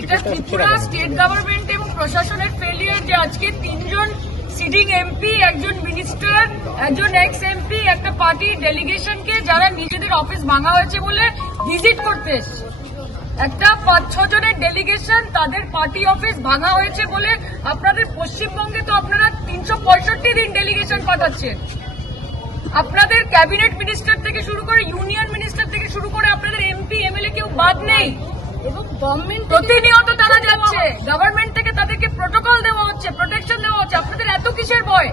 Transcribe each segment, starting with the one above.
এটা Tripura state government এবং প্রশাসনের ফেলিয়ার যে আজকে 3 জন সিটিং এমপি, একজন মিনিস্টার, একজন এক্স এমপি, একটা পার্টি ডেলিগেশনকে যারা নিজেদের অফিস ভাঙা হয়েছে বলে ভিজিট করতে এসছে, একটা 5-6 জনের ডেলিগেশন তাদের পার্টি অফিস ভাঙা হয়েছে বলে আপনাদের পশ্চিমবঙ্গে তো আপনারা 365 দিন ডেলিগেশন পাঠাচ্ছেন। আপনাদের ক্যাবিনেট মিনিস্টার থেকে শুরু করে ইউনিয়ন মিনিস্টার থেকে শুরু করে আপনাদের এমপি এমএলএ কেউ বাদ নেই এবং গভর্নমেন্ট প্রতিনিয়ত তারা যাচ্ছে, গভর্নমেন্ট থেকে তাদেরকে প্রোটোকল দেওয়া হচ্ছে, প্রোটেকশন দেওয়া হচ্ছে। আপনাদের এত কিসের ভয়?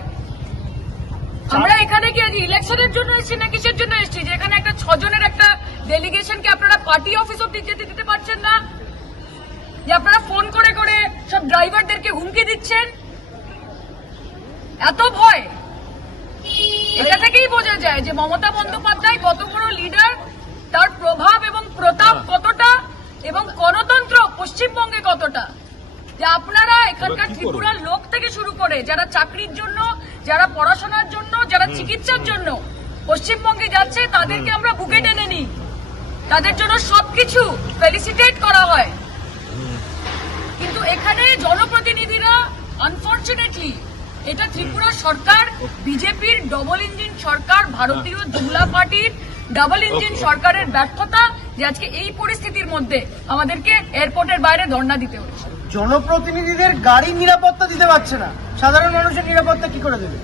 আমরা এখানে কি আজ ইলেকশনের জন্য এসেছি না কিসের জন্য এসেছি যে এখানে একটা 6 জনের একটা ডেলিগেশনকে আপনারা পার্টি অফিস অব্দি যেতে দিতে পারছেন না, যে আপনারা ফোন করে করে সব ড্রাইভারদেরকে হুমকি দিচ্ছেন? এত ভয়? এটা থেকেই বোঝা যায় যে মমতা বন্দ্যোপাধ্যায় কত বড় লিডার, তার প্রভাব এবং প্রতাপ কতটা, এবং গণতন্ত্র পশ্চিমবঙ্গে কতটা। যে আপনারা এখানকার ত্রিপুরার লোক থেকে শুরু করে যারা চাকরির জন্য, যারা পড়াশোনার জন্য, যারা চিকিৎসার জন্য পশ্চিমবঙ্গে যাচ্ছে তাদেরকে আমরা বুকে টেনে নিই, তাদের জন্য সবকিছু ফেলিসিটেট করা হয়। কিন্তু এখানে জনপ্রতিনিধিরা আনফরচুনেটলি, এটা ত্রিপুরা সরকার, বিজেপির ডবল ইঞ্জিন সরকার, ভারতীয় জনতা পার্টির ডাবল ইঞ্জিন সরকারের ব্যর্থতা যে আজকে এই পরিস্থিতির মধ্যে আমাদেরকে এয়ারপোর্টের বাইরে ধর্ণা দিতে হচ্ছে। জনপ্রতিনিধিদের গাড়ির নিরাপত্তা দিতে পারছে না, সাধারণ মানুষের নিরাপত্তা কি করে দেবে?